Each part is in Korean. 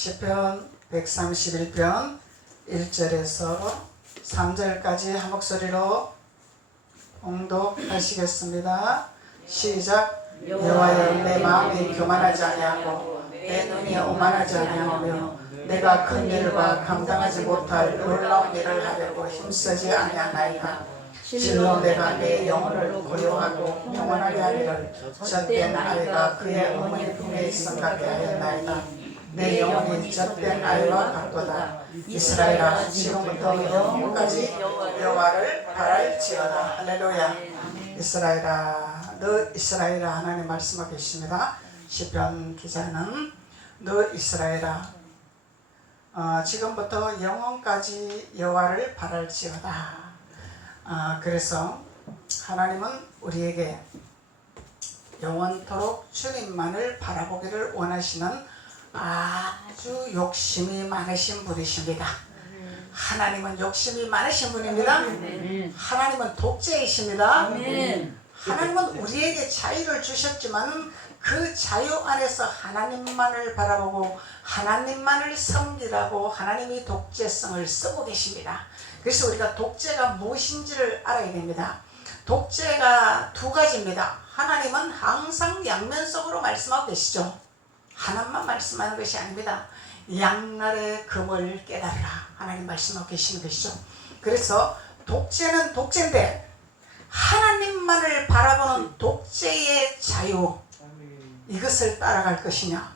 시편 131편 1절에서 3절까지 한 목소리로 봉독하시겠습니다. 시작. 여호와여, 내 마음이 교만하지 아니하고 내 눈이 오만하지 아니하며 내가 큰 일과 감당하지 못할 놀라운 일을 하려고 힘쓰지 아니하나이다. 실로 내가 내 영혼을 고요하고 영원하게 하기를 젖된 아이가 그의 어머니 품에 있음 같게 하였나이다. 내 영혼이 젖된 아이와 같도다. 이스라엘아, 지금부터 영원까지 여호와를 바랄지어다. 할렐루야. 이스라엘아, 너 이스라엘아, 하나님 말씀하고 계십니다. 시편 기자는 너 이스라엘아, 지금부터 영원까지 여호와를 바랄지어다. 그래서 하나님은 우리에게 영원토록 주님만을 바라보기를 원하시는 아주 욕심이 많으신 분이십니다. 하나님은 욕심이 많으신 분입니다. 하나님은 독재이십니다. 하나님은 우리에게 자유를 주셨지만 그 자유 안에서 하나님만을 바라보고 하나님만을 섬기라고 하나님이 독재성을 쓰고 계십니다. 그래서 우리가 독재가 무엇인지를 알아야 됩니다. 독재가 두 가지입니다. 하나님은 항상 양면적으로 말씀하고 계시죠. 하나만 말씀하는 것이 아닙니다. 양날의 금을 깨달으라, 하나님 말씀하고 계시는 것이죠. 그래서 독재는 독재인데 하나님만을 바라보는 독재의 자유, 이것을 따라갈 것이냐,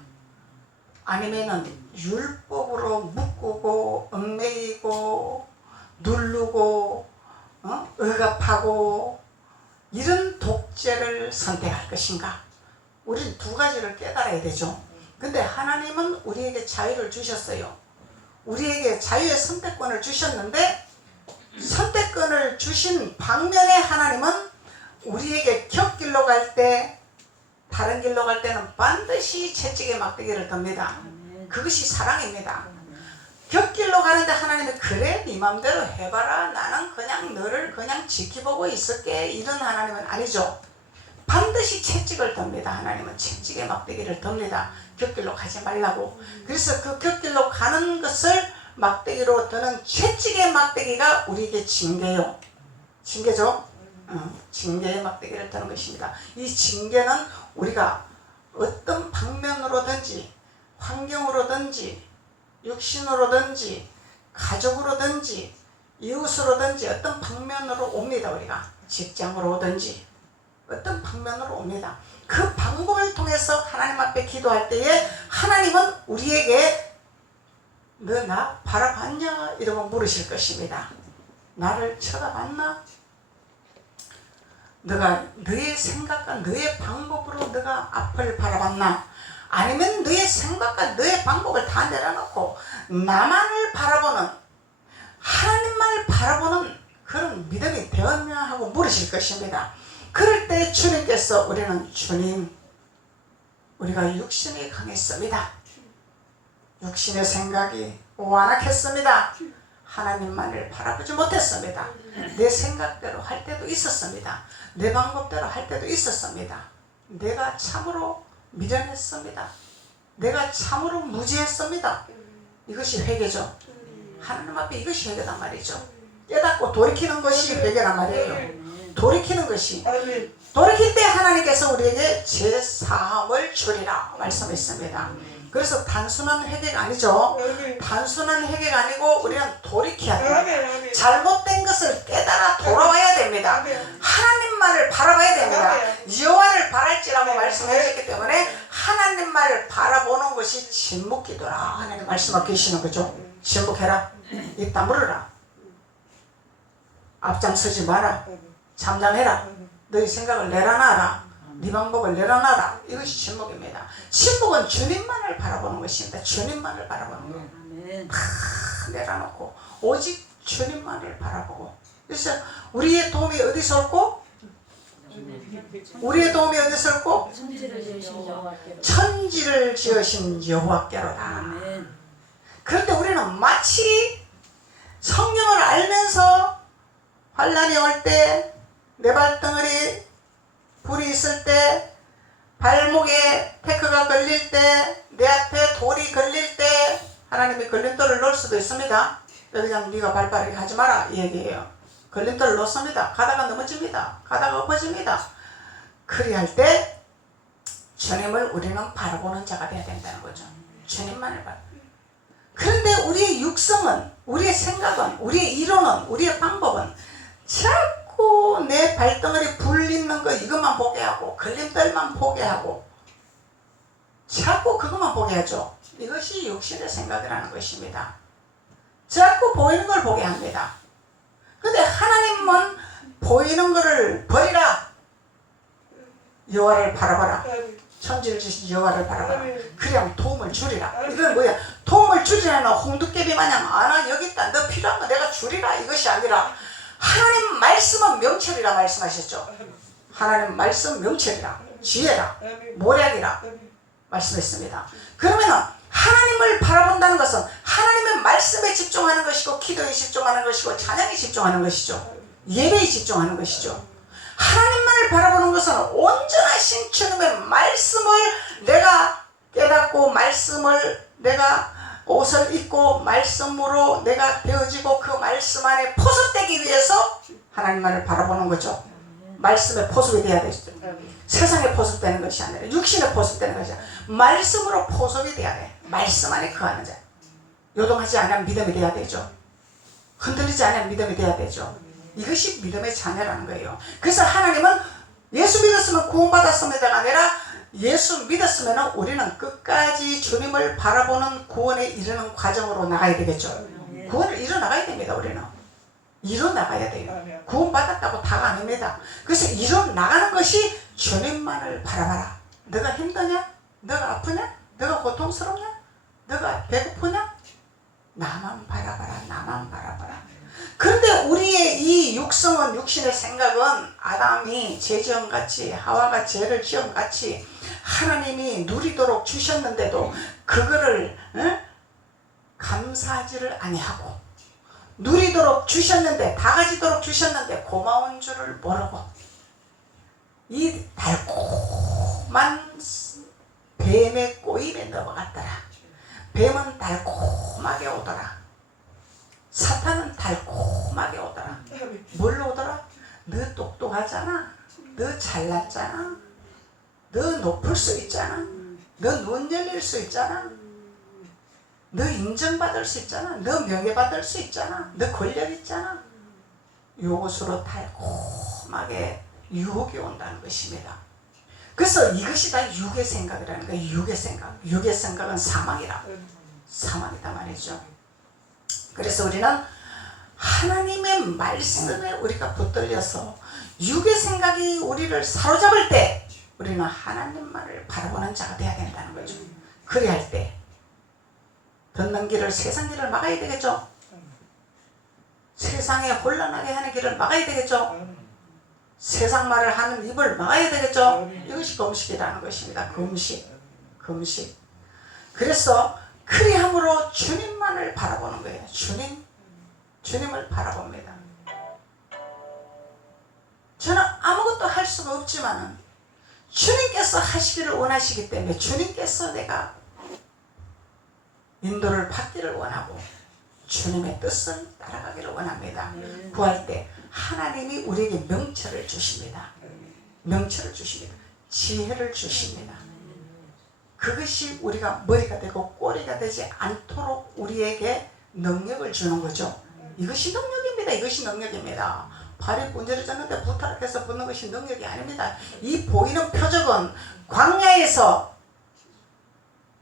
아니면은 율법으로 묶고 얽매이고 누르고 억압하고 이런 독재를 선택할 것인가. 우리는 두 가지를 깨달아야 되죠. 근데 하나님은 우리에게 자유를 주셨어요. 우리에게 자유의 선택권을 주셨는데, 선택권을 주신 방면에 하나님은 우리에게 곁길로 갈 때, 다른 길로 갈 때는 반드시 채찍에 막대기를 듭니다. 그것이 사랑입니다. 곁길로 가는데 하나님이 그래 네 맘대로 해봐라, 나는 그냥 너를 그냥 지켜보고 있을게, 이런 하나님은 아니죠. 반드시 채찍을 듭니다. 하나님은 채찍에 막대기를 듭니다. 곁길로 가지 말라고. 그래서 그 곁길로 가는 것을 막대기로 드는 채찍의 막대기가 우리에게 징계요. 징계죠. 징계의 막대기를 드는 것입니다. 이 징계는 우리가 어떤 방면으로든지, 환경으로든지, 육신으로든지, 가족으로든지, 이웃으로든지 어떤 방면으로 옵니다. 우리가 직장으로 오든지 어떤 방면으로 옵니다. 그 방법을 통해서 하나님 앞에 기도할 때에 하나님은 우리에게 너 나 바라봤냐? 이러고 물으실 것입니다. 나를 쳐다봤나? 너가 너의 생각과 너의 방법으로 너가 앞을 바라봤나? 아니면 너의 생각과 너의 방법을 다 내려놓고 나만을 바라보는, 하나님만을 바라보는 그런 믿음이 되었냐 하고 물으실 것입니다. 그럴 때 주님께서 우리는 주님, 우리가 육신이 강했습니다. 육신의 생각이 완악했습니다. 하나님만을 바라보지 못했습니다. 내 생각대로 할 때도 있었습니다. 내 방법대로 할 때도 있었습니다. 내가 참으로 미련했습니다. 내가 참으로 무지했습니다. 이것이 회개죠. 하나님 앞에 이것이 회개란 말이죠. 깨닫고 돌이키는 것이 회개란 말이에요. 돌이키는 것이, 돌이킬 때 하나님께서 우리에게 제사함을 주리라 말씀했습니다. 그래서 단순한 회개가 아니죠. 단순한 회개가 아니고 우리는 돌이켜야 됩니다. 잘못된 것을 깨달아 돌아와야 됩니다. 하나님만을 바라봐야 됩니다. 여호와를 바랄지라고 말씀하셨기 때문에 하나님만을 바라보는 것이 침묵기도라, 하나님 말씀하고 계시는 거죠. 침묵해라, 입 다물어라, 앞장서지 마라, 잠잠해라, 너의 생각을 내려놔라, 네 방법을 내려놔라. 이것이 침묵입니다. 침묵은 주님만을 바라보는 것입니다. 주님만을 바라보는 거. 다 내려놓고 오직 주님만을 바라보고. 그래서 우리의 도움이 어디서 올고? 우리의 도움이 어디서 올고? 천지를 지으신 여호와께로다. 그런데 우리는 마치 성경을 알면서 환난이 올 때, 내 발덩어리 불이 있을 때, 발목에 테크가 걸림돌가 걸릴 때, 내 앞에 돌이 걸릴 때 하나님이 걸림돌을 놓을 수도 있습니다. 그냥 네가 발 빠르게 하지 마라 이 얘기예요. 걸림돌을 놓습니다. 가다가 넘어집니다. 가다가 엎어집니다. 그리할 때 주님을 우리는 바라보는 자가 되어야 된다는 거죠. 주님만을 바라. 그런데 우리의 육성은, 우리의 생각은, 우리의 이론은, 우리의 방법은 자꾸 내 발덩어리 불리는 거 이것만 보게 하고 걸림돌만 보게 하고 자꾸 그것만 보게 하죠. 이것이 육신의 생각이라는 것입니다. 자꾸 보이는 걸 보게 합니다. 근데 하나님은 보이는 것을 버리라. 여호와를 바라봐라. 천지를 주신 여호와를 바라봐라. 그냥 도움을 주리라. 이건 뭐야? 도움을 주리라는 홍두깨비 마냥 아나 여기 있다. 너 필요한 거 내가 주리라. 이것이 아니라 하나님 말씀은 명철이라 말씀하셨죠. 하나님 말씀 명철이라. 지혜라. 모략이라 말씀했습니다. 그러면은 하나님을 바라본다는 것은 하나님의 말씀에 집중하는 것이고 기도에 집중하는 것이고 찬양에 집중하는 것이죠. 예배에 집중하는 것이죠. 하나님만을 바라보는 것은 온전하신 주님의 말씀을 내가 깨닫고 말씀을 내가 옷을 입고 말씀으로 내가 되어지고 그 말씀 안에 포섭되기 위해서 하나님만을 바라보는 거죠. 말씀에 포섭이 돼야 되죠. 세상에 포섭되는 것이 아니라 육신에 포섭되는 것이 아니라 말씀으로 포섭이 돼야 돼. 말씀 안에 거하는 자. 요동하지 않으면 믿음이 돼야 되죠. 흔들리지 않으면 믿음이 돼야 되죠. 이것이 믿음의 자녀라는 거예요. 그래서 하나님은 예수 믿었으면 구원받았습니다가 아니라 예수 믿었으면 우리는 끝까지 주님을 바라보는 구원에 이르는 과정으로 나가야 되겠죠. 구원을 이뤄나가야 됩니다. 우리는 이뤄나가야 돼요. 구원받았다고 다가 아닙니다. 그래서 이뤄나가는 것이 주님만을 바라봐라. 너가 힘드냐? 너가 아프냐? 너가 고통스럽냐? 너가 배고프냐? 나만 바라봐라. 나만 바라봐라. 그런데 우리의 이 육성은, 육신의 생각은 아담이 죄지음같이 하와가 죄를 지음같이 하나님이 누리도록 주셨는데도 그거를 감사하지를 아니하고 누리도록 주셨는데 다 가지도록 주셨는데 고마운 줄을 모르고 이 달콤한 뱀의 꼬임에 넘어갔더라. 뱀은 달콤하게 오더라. 사탄은 달콤하게 오더라. 뭘로 오더라? 너 똑똑하잖아. 너 잘났잖아. 너 높을 수 있잖아. 너 눈 열릴 수 있잖아. 너 인정받을 수 있잖아. 너 명예받을 수 있잖아. 너 권력 있잖아. 이것으로 달콤하게 유혹이 온다는 것입니다. 그래서 이것이 다 육의 생각이라는 거예요. 육의 생각. 육의 생각은 사망이라. 사망이다 말이죠. 그래서 우리는 하나님의 말씀에 우리가 붙들려서 육의 생각이 우리를 사로잡을 때 우리는 하나님만을 바라보는 자가 되어야 된다는 거죠. 그리할 때 듣는 길을, 세상 길을 막아야 되겠죠. 세상에 혼란하게 하는 길을 막아야 되겠죠. 세상 말을 하는 입을 막아야 되겠죠. 이것이 금식이라는 것입니다. 금식. 그래서 그리함으로 주님만을 바라보는 거예요. 주님을 바라봅니다. 저는 아무것도 할 수가 없지만은 주님께서 하시기를 원하시기 때문에 주님께서 내가 인도를 받기를 원하고 주님의 뜻을 따라가기를 원합니다. 구할 때 하나님이 우리에게 명철을 주십니다. 명철을 주십니다. 지혜를 주십니다. 그것이 우리가 머리가 되고 꼬리가 되지 않도록 우리에게 능력을 주는 거죠. 이것이 능력입니다. 이것이 능력입니다. 발이 분절해졌는데 부탁해서 붙는 것이 능력이 아닙니다. 이 보이는 표적은 광야에서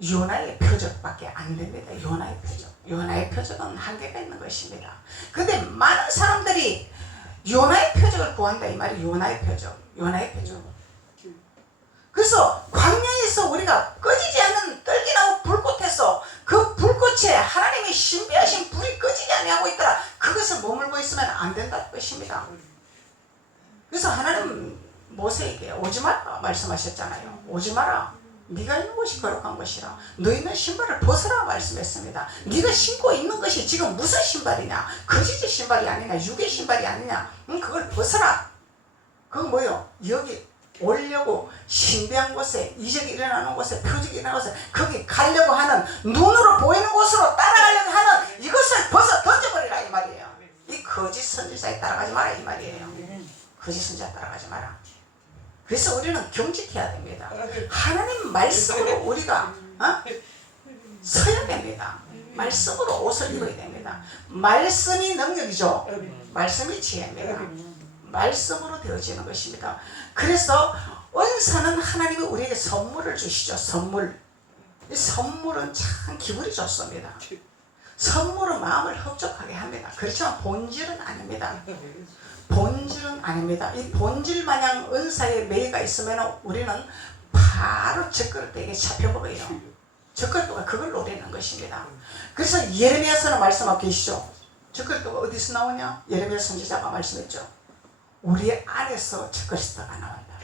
요나의 표적밖에 안 됩니다. 요나의 표적. 요나의 표적은 한계가 있는 것입니다. 근데 많은 사람들이 요나의 표적을 구한다 이 말이 요나의 표적. 요나의 표적. 그래서 광야에서 우리가 꺼지지 않는 떨기나무 불꽃에서 그 불꽃에 하나님의 신비하신 불이 꺼지지 아니하고 있더라. 그것을 머물고 있으면 안 된다는 것입니다. 그래서 하나님 모세에게 오지 마라 말씀하셨잖아요. 오지 마라. 네가 있는 곳이 거룩한 것이라. 너 있는 신발을 벗으라 말씀했습니다. 네가 신고 있는 것이 지금 무슨 신발이냐? 거짓의 신발이 아니냐? 육의 신발이 아니냐? 그걸 벗어라. 그건 뭐요? 여기 오려고 신비한 곳에, 이적이 일어나는 곳에, 표적이 일어나는 곳에, 거기 가려고 하는, 눈으로 보이는 곳으로 따라가려고 하는 이것을 벗어 던져버리라 이 말이에요. 이 거짓 선지자에 따라가지 마라 이 말이에요. 거짓 선지자 따라가지 마라. 그래서 우리는 경직해야 됩니다. 하나님 말씀으로 우리가 서야 됩니다. 말씀으로 옷을 입어야 됩니다. 말씀이 능력이죠. 말씀이 지혜입니다. 말씀으로 되어지는 것입니다. 그래서 은사는 하나님이 우리에게 선물을 주시죠. 선물. 이 선물은 참 기분이 좋습니다. 선물은 마음을 흡족하게 합니다. 그렇지만 본질은 아닙니다. 본질은 아닙니다. 이 본질 마냥 은사에 매이가 있으면 우리는 바로 젖그릇되게 잡혀먹어요. 젖그릇도가 그걸 노리는 것입니다. 그래서 예레미야서는 말씀하고 계시죠. 젖그릇도가 어디서 나오냐? 예레미야 선지자가 말씀했죠. 우리 안에서 젖그릇도가 나온다.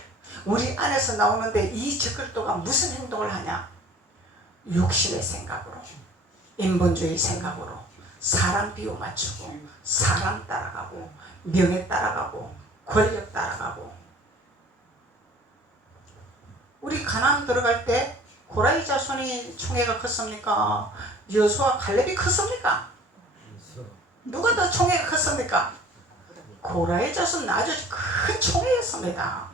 우리 안에서 나오는데 이 젖그릇도가 무슨 행동을 하냐? 육신의 생각으로, 인본주의 생각으로 사람 비유 맞추고, 사람 따라가고, 명예 따라가고, 권력 따라가고. 우리 가나안 들어갈 때 고라이 자손이 총회가 컸습니까? 여수와 갈렙이 컸습니까? 누가 더 총회가 컸습니까? 고라이 자손 아주 큰 총회였습니다.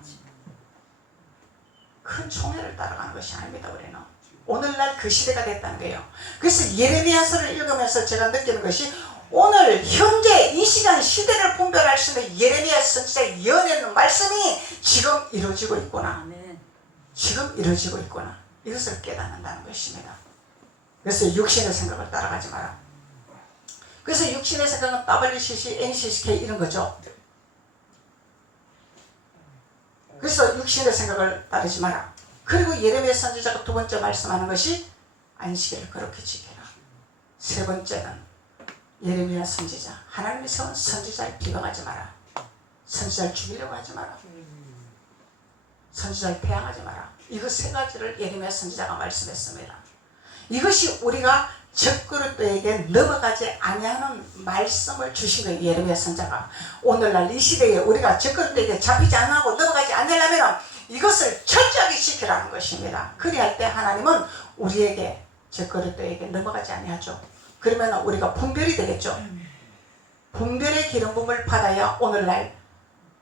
큰 총회를 따라가는 것이 아닙니다. 우리는 오늘날 그 시대가 됐다는 거예요. 그래서 예레미야서를 읽으면서 제가 느끼는 것이, 오늘 현재 이 시간 시대를 분별할 수 있는 예레미야 선지자의 예언의 말씀이 지금 이루어지고 있구나. 지금 이루어지고 있구나. 이것을 깨닫는다는 것입니다. 그래서 육신의 생각을 따라가지 마라. 그래서 육신의 생각은 WCC, NCCK 이런 거죠. 그래서 육신의 생각을 따르지 마라. 그리고 예레미야 선지자가 두 번째 말씀하는 것이 안식일을 거룩히 지켜라. 세 번째는 예레미야 선지자, 하나님이 세운 선지자를 비방하지 마라. 선지자를 죽이려고 하지 마라. 선지자를 태양하지 마라. 이거 세 가지를 예레미야 선지자가 말씀했습니다. 이것이 우리가 젖그릇도에게 넘어가지 아니하는 말씀을 주신 거예요. 예레미야 선지자가. 오늘날 이 시대에 우리가 젖그릇도에게 잡히지 않고 넘어가지 않으려면 이것을 철저하게 지키라는 것입니다. 그리할 때 하나님은 우리에게 젖그릇도에게 넘어가지 아니하죠. 그러면 우리가 분별이 되겠죠. 분별의 기름 부음을 받아야 오늘날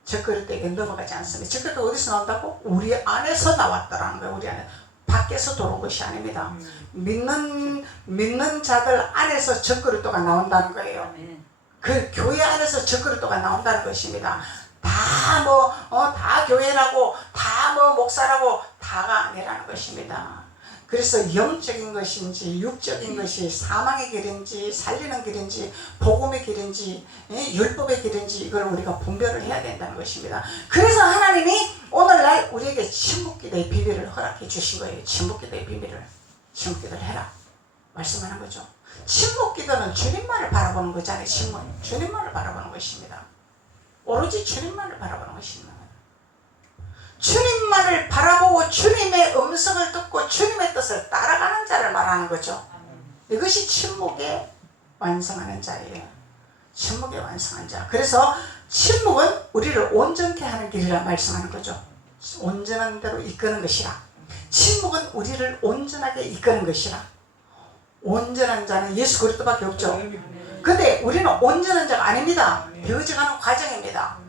젖그릇도에게 넘어가지 않습니다. 젖그릇도 어디서 나온다고? 우리 안에서 나왔다라는 거예요. 우리 안에. 밖에서 들어온 것이 아닙니다. 믿는 자들 안에서 젖그릇도가 나온다는 거예요. 그 교회 안에서 젖그릇도가 나온다는 것입니다. 다 교회라고, 다 목사라고, 다가 아니라는 것입니다. 그래서 영적인 것인지 육적인 것이 사망의 길인지 살리는 길인지 복음의 길인지 율법의 길인지 이걸 우리가 분별을 해야 된다는 것입니다. 그래서 하나님이 오늘날 우리에게 침묵기도의 비밀을 허락해 주신 거예요. 침묵기도의 비밀을. 침묵기도를 해라 말씀하는 거죠. 침묵기도는 주님만을 바라보는 거잖아요. 주님만을 바라보는 것입니다. 오로지 주님만을 바라보는 것입니다. 주님만을 바라보고 주님의 음성을 듣고 주님의 뜻을 따라가는 자를 말하는 거죠. 이것이 침묵의 완성하는 자예요. 침묵의 완성한 자. 그래서 침묵은 우리를 온전케 하는 길이라 말씀하는 거죠. 온전한 대로 이끄는 것이라. 침묵은 우리를 온전하게 이끄는 것이라. 온전한 자는 예수 그리스도밖에 없죠. 근데 우리는 온전한 자가 아닙니다. 되어져가는 과정입니다.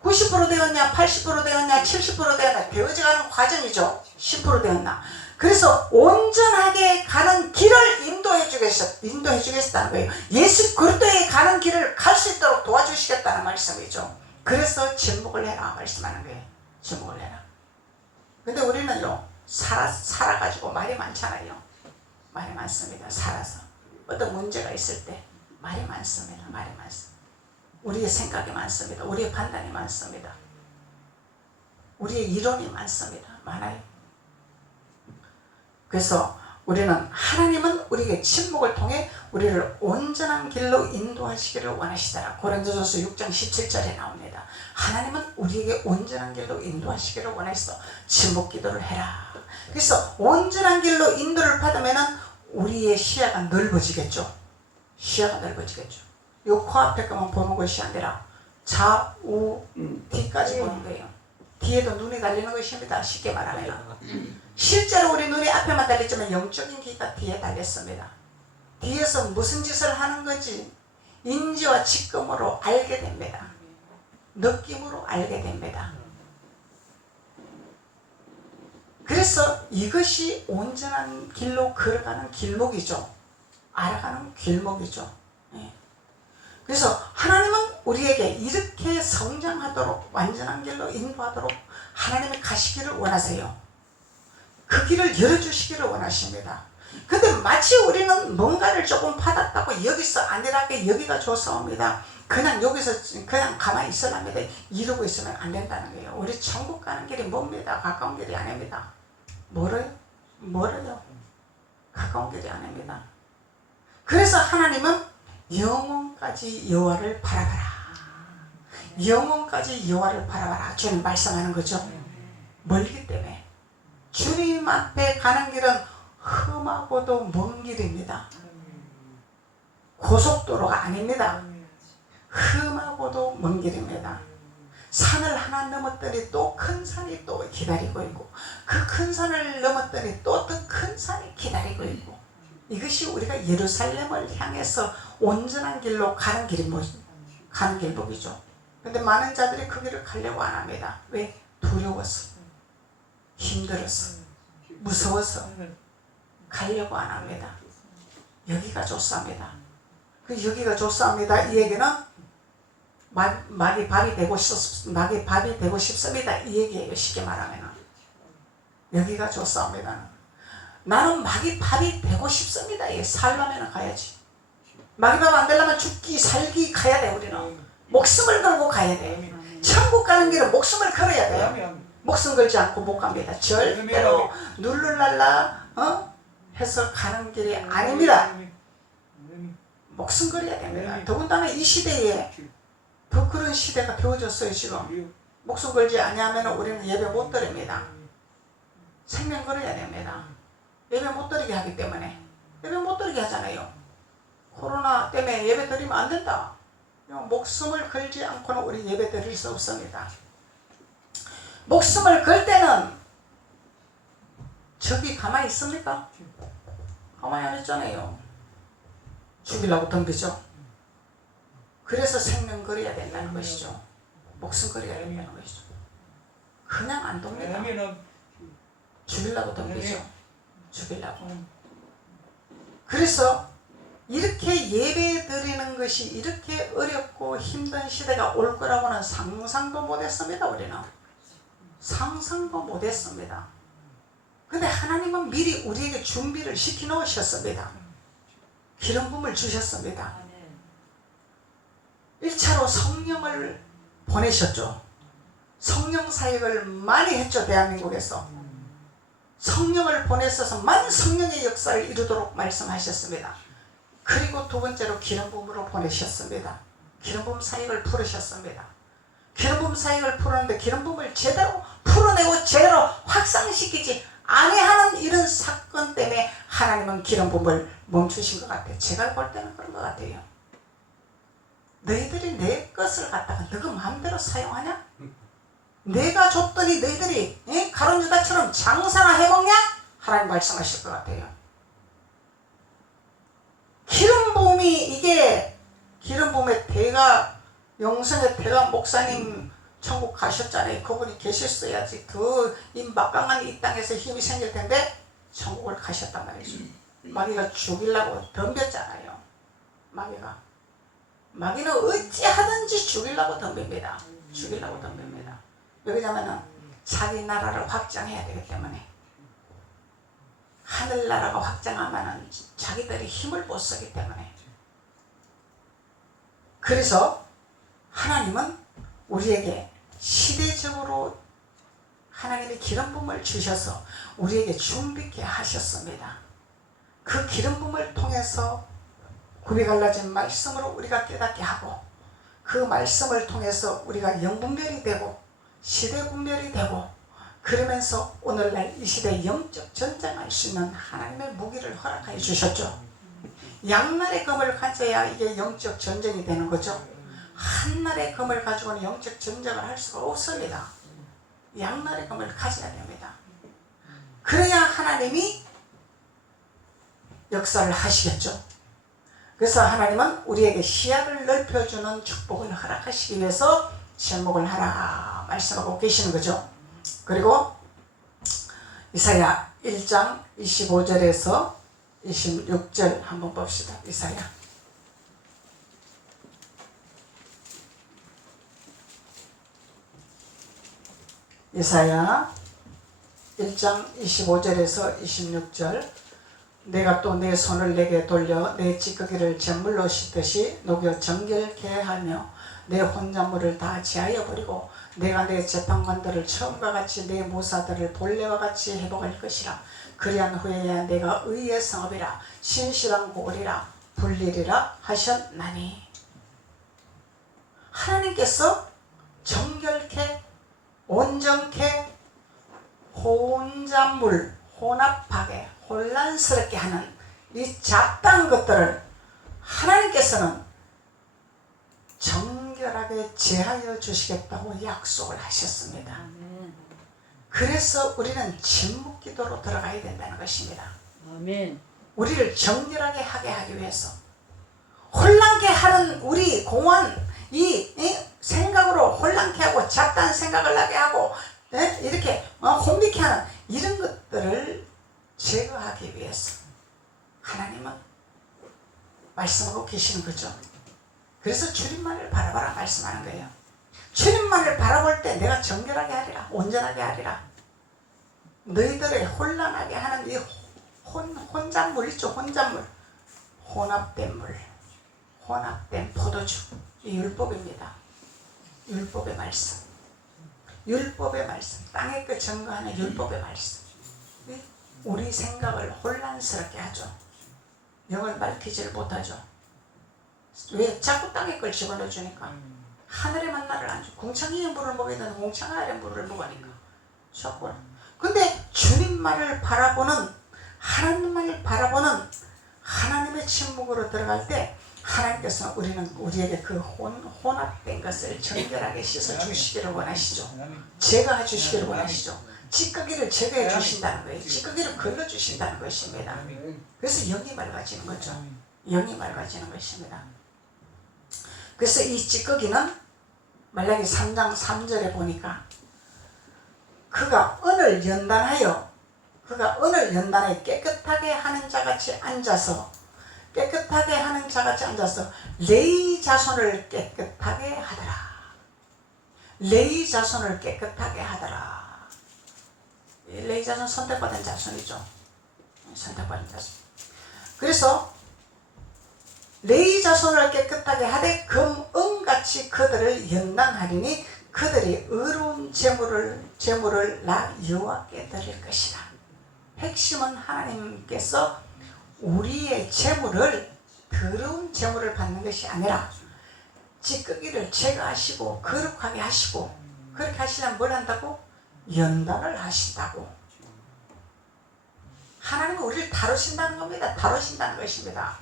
90% 되었냐, 80% 되었냐, 70% 되었냐, 되어져가는 과정이죠. 10% 되었나. 그래서 온전하게 가는 길을 인도해 주겠다는 거예요. 예수 그리스도에 가는 길을 갈 수 있도록 도와주시겠다는 말씀이죠. 그래서 침묵을 해라 말씀하는 거예요. 침묵을 해라. 근데 우리는요, 살아가지고 말이 많잖아요. 말이 많습니다. 살아서. 어떤 문제가 있을 때 말이 많습니다. 말이 많습니다. 우리의 생각이 많습니다. 우리의 판단이 많습니다. 우리의 이론이 많습니다. 많아요. 그래서 우리는 하나님은 우리에게 침묵을 통해 우리를 온전한 길로 인도하시기를 원하시더라. 고린도전서 6장 17절에 나옵니다. 하나님은 우리에게 온전한 길로 인도하시기를 원하시더 침묵 기도를 해라. 그래서 온전한 길로 인도를 받으면 우리의 시야가 넓어지겠죠. 시야가 넓어지겠죠. 요 코앞에 것만 보는 것이 아니라 좌우 뒤까지 보는 거예요. 뒤에도 눈이 달리는 것입니다. 쉽게 말하면 실제로 우리 눈이 앞에만 달렸지만 영적인 귀가 뒤에 달렸습니다. 뒤에서 무슨 짓을 하는 건지 인지와 직감으로 알게 됩니다. 느낌으로 알게 됩니다. 그래서 이것이 온전한 길로 걸어가는 길목이죠. 알아가는 길목이죠. 예. 그래서 하나님은 우리에게 이렇게 성장하도록 완전한 길로 인도하도록 하나님이 가시기를 원하세요. 그 길을 열어주시기를 원하십니다. 근데 마치 우리는 뭔가를 조금 받았다고 여기서 안일하게 여기가 좋사옵니다. 그냥 여기서 그냥 가만히 있으랍니다. 이러고 있으면 안 된다는 거예요. 우리 천국 가는 길이 멉니다. 가까운 길이 아닙니다. 멀어요? 멀어요. 가까운 길이 아닙니다. 그래서 하나님은 영원까지 여호와를 바라봐라. 영원까지 여호와를 바라봐라. 주님 말씀하는 거죠. 멀기 때문에 주님 앞에 가는 길은 험하고도 먼 길입니다. 고속도로가 아닙니다. 험하고도 먼 길입니다. 산을 하나 넘었더니 또 큰 산이 또 기다리고 있고 그 큰 산을 넘었더니 또 더 큰 산이 기다리고 있고 이것이 우리가 예루살렘을 향해서 온전한 길로 가는 길목이죠. 근데 많은 자들이 그 길을 가려고 안 합니다. 왜? 두려워서, 힘들어서, 무서워서 가려고 안 합니다. 여기가 좋습니다. 그 여기가 좋습니다. 이 얘기는 막이 밥이 되고 싶습니다. 이 얘기예요. 쉽게 말하면 여기가 좋습니다. 나는 막이 밥이 되고 싶습니다. 살려면 가야지. 막이 밥 안 되려면 죽기 살기 가야 돼. 우리는 목숨을 걸고 가야 돼. 천국 가는 길은 목숨을 걸어야 돼요. 목숨 걸지 않고 못 갑니다. 절대로 누를랄라 해서 가는 길이 아닙니다. 목숨 걸어야 됩니다. 더군다나 이 시대에 더 그런 시대가 되어졌어요. 지금 목숨 걸지 아니하면 우리는 예배 못 드립니다. 생명 걸어야 됩니다. 예배 못 드리게 하기 때문에 예배 못 드리게 하잖아요. 코로나 때문에 예배 드리면 안 된다. 목숨을 걸지 않고는 우리 예배 드릴 수 없습니다. 목숨을 걸 때는 적이 가만히 있습니까? 가만히 안 있잖아요. 죽이려고 덤비죠. 그래서 생명 걸어야 된다는 것이죠. 목숨 걸어야 된다는 것이죠. 그냥 안 돕니다. 죽이려고 덤비죠. 죽이려고. 그래서 이렇게 예배 드리는 것이 이렇게 어렵고 힘든 시대가 올 거라고는 상상도 못했습니다. 우리는 상상도 못했습니다. 근데 하나님은 미리 우리에게 준비를 시켜 놓으셨습니다. 기름 부음을 주셨습니다. 1차로 성령을 보내셨죠. 성령 사역을 많이 했죠. 대한민국에서 성령을 보내셔서 많은 성령의 역사를 이루도록 말씀하셨습니다. 그리고 두 번째로 기름 부음으로 보내셨습니다. 기름 부음 사역을 풀으셨습니다. 기름 부음 사역을 풀었는데 기름 부음을 제대로 풀어내고 제대로 확산시키지 아니하는 이런 사건 때문에 하나님은 기름 부음을 멈추신 것 같아요. 제가 볼 때는 그런 것 같아요. 너희들이 내 것을 갖다가 너가 마음대로 사용하냐? 내가 줬더니 너희들이 가룟 유다처럼 장사나 해먹냐? 하나님 말씀하실 것 같아요. 기름 부음이 이게 기름 부음의 대가 영성의 대가 목사님 천국 가셨잖아요. 그분이 계셨어야지 이 막강한 이 땅에서 힘이 생길 텐데 천국을 가셨단 말이죠. 마귀가 죽이려고 덤볐잖아요. 마귀는 어찌하든지 죽이려고 덤빕니다. 죽이려고 덤빕니다. 왜냐하면 자기 나라를 확장해야 되기 때문에 하늘나라가 확장하면 자기들이 힘을 못 쓰기 때문에 그래서 하나님은 우리에게 시대적으로 하나님이 기름 부음을 주셔서 우리에게 준비케 하셨습니다. 그 기름 부음을 통해서 굽이 갈라진 말씀으로 우리가 깨닫게 하고 그 말씀을 통해서 우리가 영분별이 되고 시대 분별이 되고 그러면서 오늘날 이 시대에 영적 전쟁할 수 있는 하나님의 무기를 허락하여 주셨죠. 양날의 검을 가져야 이게 영적 전쟁이 되는 거죠. 한날의 검을 가지고는 영적 전쟁을 할 수가 없습니다. 양날의검을 가져야 됩니다. 그래야 하나님이 역사를 하시겠죠. 그래서 하나님은 우리에게 시야를 넓혀주는 축복을 허락하시기 위해서 제목을 하나 말씀하고 계시는 거죠. 그리고 이사야 1장 25절에서 26절 한번 봅시다. 이사야 1장 25절에서 26절. 내가 또 내 손을 내게 돌려 내 찌꺼기를 잿물로 씻듯이 녹여 정결케 하며 내 혼잣물을 다 제하여 버리고 내가 내 재판관들을 처음과 같이 내 모사들을 본래와 같이 회복할 것이라. 그리한 후에야 내가 의의 성읍이라 신실한 고을이라 불리리라 하셨나니. 하나님께서 정결케 온전케 혼잣물 혼합하게 혼란스럽게 하는 이 잡다한 것들을 하나님께서는 정결하게 제하여 주시겠다고 약속을 하셨습니다. 그래서 우리는 침묵기도로 들어가야 된다는 것입니다. 아멘. 우리를 정결하게 하게 하기 위해서 혼란케 하는 우리 공원 이 생각으로 혼란케 하고 잡다한 생각을 나게 하고 이렇게 혼미케 하는 이런 것들을 제거하기 위해서 하나님은 말씀하고 계시는 거죠. 그래서 주님만을 바라봐라 말씀하는 거예요. 주님만을 바라볼 때 내가 정결하게 하리라 온전하게 하리라. 너희들의 혼란하게 하는 이 혼잣물 있죠. 혼잣물 혼합된 물 혼합된 포도주 이 율법입니다. 율법의 말씀 율법의 말씀 땅의 끝 증거하는 율법의 말씀 우리 생각을 혼란스럽게 하죠. 영을 밝히지를 못하죠. 왜? 자꾸 땅에 걸 집어넣어 주니까. 하늘의 만나를 안 줘. 궁창이의 물을 먹이는 궁창 아래 물을 먹으니까 자꾸. 근데 주님만을 바라보는 하나님만을 바라보는 하나님의 침묵으로 들어갈 때 하나님께서는 우리에게 그 혼합된 것을 정결하게 씻어 주시기를 원하시죠. 제거해 주시기를 원하시죠. 찌꺼기를 제거해 주신다는 거예요. 찌꺼기를 걸러 주신다는 것입니다. 그래서 영이 맑아지는 거죠. 영이 맑아지는 것입니다. 그래서 이 찌꺼기는 말라기 3장 3절에 보니까 그가 은을 연단하여 깨끗하게 하는 자같이 앉아서 레위 자손을 깨끗하게 하더라. 레위 자손을 깨끗하게 하더라. 레위 자손 선택받은 자손이죠. 선택받은 자손. 그래서 레위 자손을 깨끗하게 하되 금, 은같이 그들을 연단하리니 그들이 의로운 제물을 나 여호와께 드릴 것이라. 핵심은 하나님께서 우리의 제물을 더러운 제물을 받는 것이 아니라 찌꺼기를 제거하시고 거룩하게 하시고 그렇게 하시려면 뭘 한다고? 연단을 하신다고. 하나님은 우리를 다루신다는 겁니다. 다루신다는 것입니다.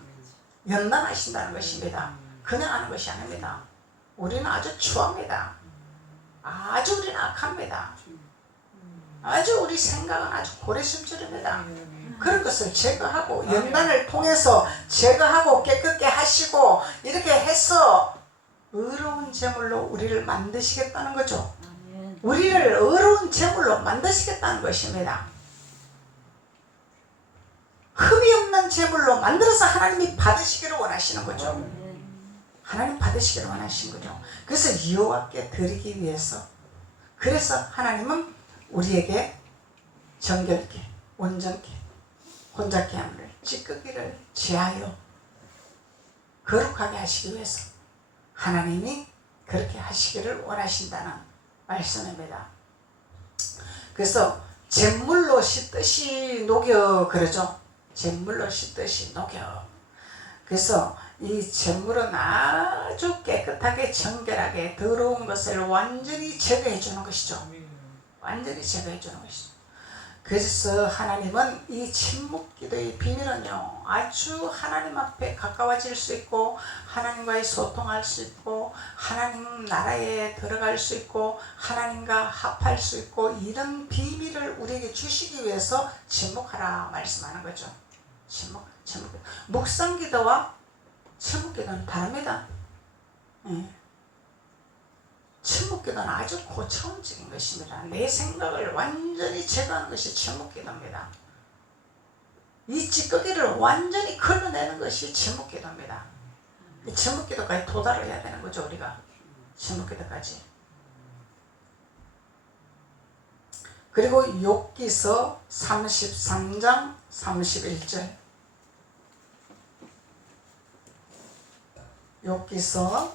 연단하신다는 것입니다. 그냥 하는 것이 아닙니다. 우리는 아주 추합니다. 아주 우리는 악합니다. 아주 우리 생각은 아주 고래심줄입니다. 그런 것을 제거하고 연단을 통해서 제거하고 깨끗게 하시고 이렇게 해서 의로운 제물로 우리를 만드시겠다는 거죠. 우리를 의로운 제물로 만드시겠다는 것입니다. 흠이 없는 제물로 만들어서 하나님이 받으시기를 원하시는 거죠. 하나님 받으시기를 원하시는 거죠. 그래서 여호와께 드리기 위해서 그래서 하나님은 우리에게 정결케 온전케 혼잡케 함을 찌꺼기를 제하여 거룩하게 하시기 위해서 하나님이 그렇게 하시기를 원하신다는 말씀입니다. 그래서 잿물로 씻듯이 녹여 그러죠. 잿물로 씻듯이 녹여. 그래서 이 잿물은 아주 깨끗하게 정결하게 더러운 것을 완전히 제거해 주는 것이죠. 완전히 제거해 주는 것이죠. 그래서 하나님은 이 침묵기도의 비밀은요, 아주 하나님 앞에 가까워질 수 있고 하나님과의 소통할 수 있고 하나님 나라에 들어갈 수 있고 하나님과 합할 수 있고 이런 비밀을 우리에게 주시기 위해서 침묵하라 말씀하는 거죠. 침묵. 묵상기도와 침묵기도는 다릅니다. 침묵기도는 아주 고차원적인 것입니다. 내 생각을 완전히 제거하는 것이 침묵기도입니다. 이 찌꺼기를 완전히 걸러내는 것이 침묵기도입니다. 이 침묵기도까지 도달을 해야 되는 거죠. 우리가 침묵기도까지. 그리고 욥기서 33장 31절, 욥기서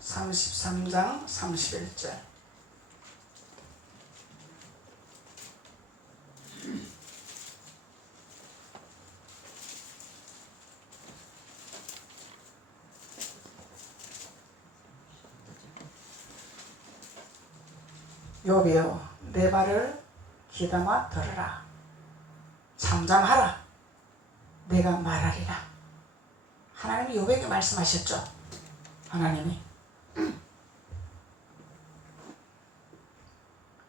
33장 31절. 욥이여, 내 말을 귀담아 들으라. 잠잠하라. 내가 말하리라. 하나님이 욥에게 말씀하셨죠. 하나님이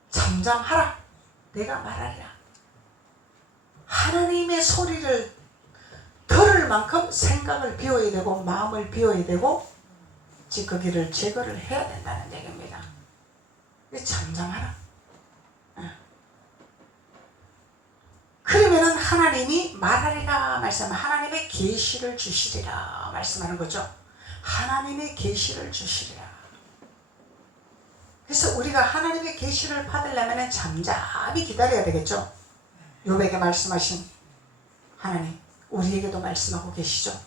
잠잠하라. 내가 말하리라. 하나님의 소리를 들을 만큼 생각을 비워야 되고 마음을 비워야 되고 찌꺼기를 제거를 해야 된다는 얘기입니다. 잠잠하라. 그러면은 하나님이 말하리라 말씀하면 하나님의 계시를 주시리라 말씀하는 거죠. 하나님의 계시를 주시리라. 그래서 우리가 하나님의 계시를 받으려면 잠잠히 기다려야 되겠죠. 욥에게 말씀하신 하나님 우리에게도 말씀하고 계시죠.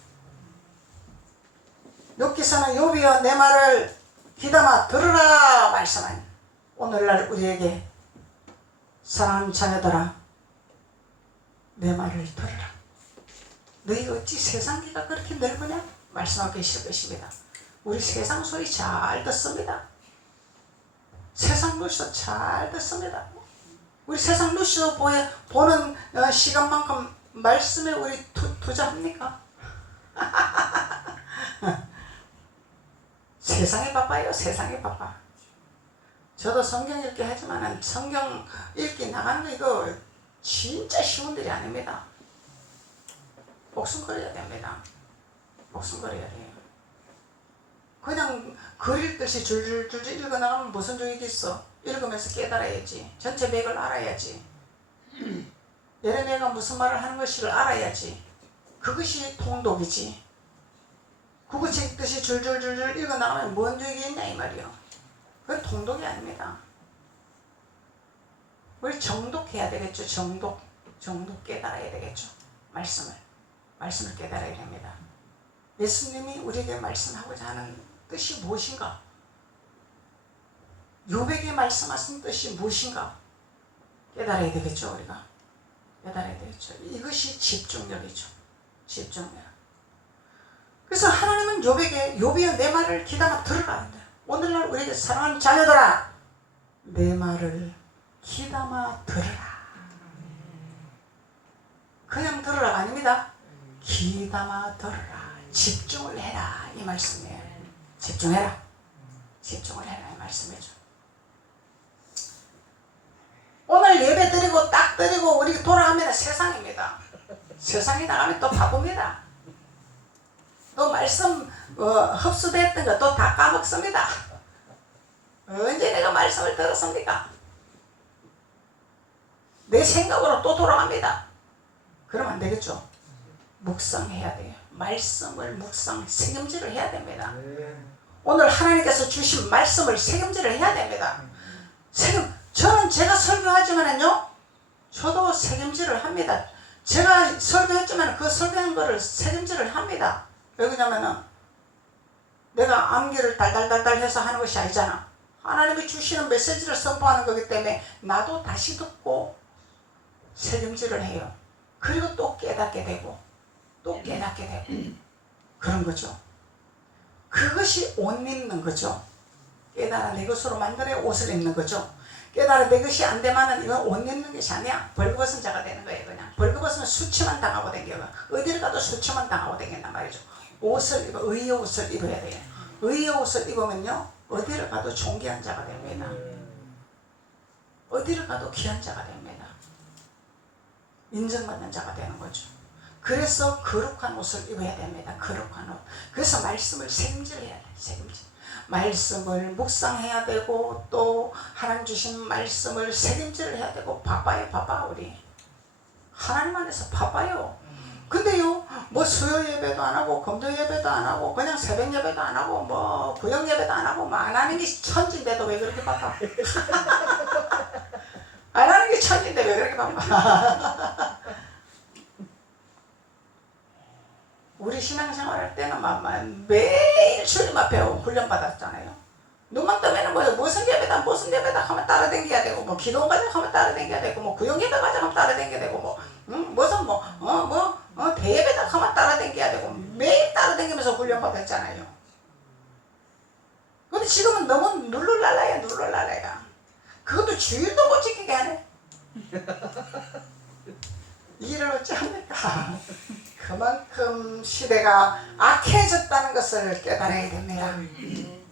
욥기서는 욥이여 내 말을 귀담아 들으라 말씀한 오늘날 우리에게 사랑하는 자녀들아 내 말을 들으라. 너희가 어찌 세상기가 그렇게 넓으냐 말씀하고 계실 것입니다. 우리 세상 소리 잘 듣습니다. 세상 뉴스 잘 듣습니다. 우리 세상 뉴스 보는 시간만큼 말씀에 우리 투자합니까? 세상에 바빠요. 세상에 바빠. 저도 성경 읽기 하지만 성경 읽기 나가는 거 이거 진짜 쉬운 일이 아닙니다. 목숨 걸어야 됩니다. 목숨 걸어야 돼요. 그냥 글 읽듯이 줄줄줄 읽어나가면 무슨 유익이 있어? 읽으면서 깨달아야지. 전체 맥을 알아야지. 예레미야가 무슨 말을 하는 것을 알아야지. 그것이 통독이지. 국어책 읽듯이 줄줄줄줄 읽어나가면 뭔 유익이 있냐 이 말이요. 그건 통독이 아닙니다. 우리 정독해야 되겠죠. 정독 깨달아야 되겠죠. 말씀을 깨달아야 됩니다. 예수님이 우리에게 말씀하고자 하는 뜻이 무엇인가? 욥에게 말씀하신 뜻이 무엇인가? 깨달아야 되겠죠. 우리가 깨달아야 되겠죠. 이것이 집중력이죠. 집중력. 그래서 하나님은 욥이여 내 말을 귀담아 들으라. 오늘날 우리에게 사랑하는 자녀들아 내 말을 귀담아 들으라. 그냥 들으라가 아닙니다. 귀담아 들으라. 집중을 해라 이 말씀이에요. 집중해라. 집중을 해라 이 말씀이죠. 오늘 예배 드리고 딱 드리고 우리 돌아가면 세상입니다. 세상에 나가면 또 바쁩니다. 또 말씀 흡수됐던 거 또 다 까먹습니다. 언제 내가 말씀을 들었습니까? 내 생각으로 또 돌아갑니다. 그러면 안 되겠죠. 묵상해야 돼요. 말씀을 새김질을 해야 됩니다. 오늘 하나님께서 주신 말씀을 새김질을 해야 됩니다. 저는 제가 설교하지만은요, 저도 새김질을 합니다. 제가 설교했지만 그 설교한 거를 새김질을 합니다. 왜 그러냐면은 내가 암기를 달달달달 해서 하는 것이 아니잖아. 하나님이 주시는 메시지를 선포하는 거기 때문에 나도 다시 듣고 새김질을 해요. 그리고 또 깨닫게 되고 또 깨닫게 되고 그런 거죠. 그것이 옷 입는 거죠. 깨달아 내 것으로 만들어 옷을 입는 거죠. 깨달아 내 것이 안 되면은 이건 옷 입는 것이 아니야. 벌거벗은 자가 되는 거예요. 그냥 벌거벗으면 수치만 당하고 댕겨요. 어디를 가도 수치만 당하고 댕긴단 말이죠. 옷을 입어, 의의 옷을 입어야 돼요. 의의 옷을 입으면요 어디를 가도 존귀한 자가 됩니다. 어디를 가도 귀한 자가 됩니다. 인정받는 자가 되는 거죠. 그래서 거룩한 옷을 입어야 됩니다. 거룩한 옷. 그래서 말씀을 책임질해야 돼. 책임질. 말씀을 묵상해야 되고 또 하나님 주신 말씀을 책임질 해야 되고 바빠요. 바빠 우리. 하나님 안에서 바빠요. 근데요 뭐 수요 예배도 안 하고 금토 예배도 안 하고 그냥 새벽 예배도 안 하고 뭐 구역 예배도 안 하고 뭐 안 하는 게 천지인데도 왜 그렇게 바빠? 안 하는 게 천지인데 왜 그렇게 바빠? 우리 신앙생활 할 때는 막 매일 주님 앞에 훈련 받았잖아요. 눈만 뜨면은 뭐 무슨 예배다 무슨 예배다 하면 따라다녀야 되고 뭐 기도 가자 하면 따라다녀야 되고 뭐 구역 예배 가자 하면 따라다녀야 되고 뭐 무슨 대예배다 하면 따라다녀야 되고 매일 따라다니면서 훈련 받았잖아요. 근데 지금은 너무 눌러랄라야. 그것도 주일도 못 지키게 하네. 이를 어찌합니까? 그만큼 시대가 악해졌다는 것을 깨달아야 됩니다.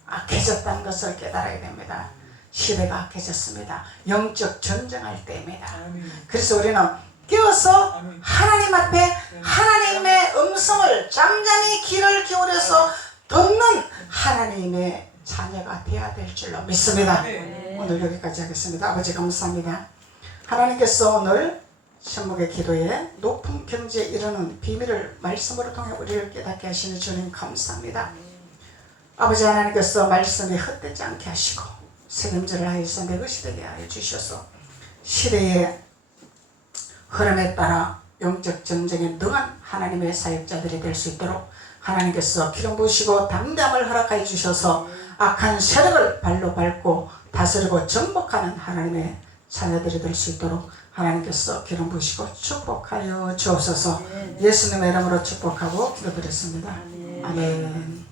악해졌다는 것을 깨달아야 됩니다. 시대가 악해졌습니다. 영적 전쟁할 때입니다. 그래서 우리는 깨어서 하나님 앞에 하나님의 음성을 잠잠히 귀를 기울여서 듣는 하나님의 자녀가 되어야 될 줄로 믿습니다. 오늘 여기까지 하겠습니다. 아버지 감사합니다. 하나님께서 오늘 신목의 기도에 높은 경지에 이르는 비밀을 말씀으로 통해 우리를 깨닫게 하시는 주님 감사합니다. 아버지 하나님께서 말씀이 헛되지 않게 하시고 책임질을 하여서 내 것이 되게 하여 주셔서 시대의 흐름에 따라 영적 전쟁에 능한 하나님의 사역자들이 될 수 있도록 하나님께서 기름 부으시고 담대함을 허락하여 주셔서 악한 세력을 발로 밟고 다스리고 정복하는 하나님의 자녀들이 될 수 있도록 하나님께서 기름 부으시고 축복하여 주옵소서. 예수님의 이름으로 축복하고 기도드렸습니다. 아멘.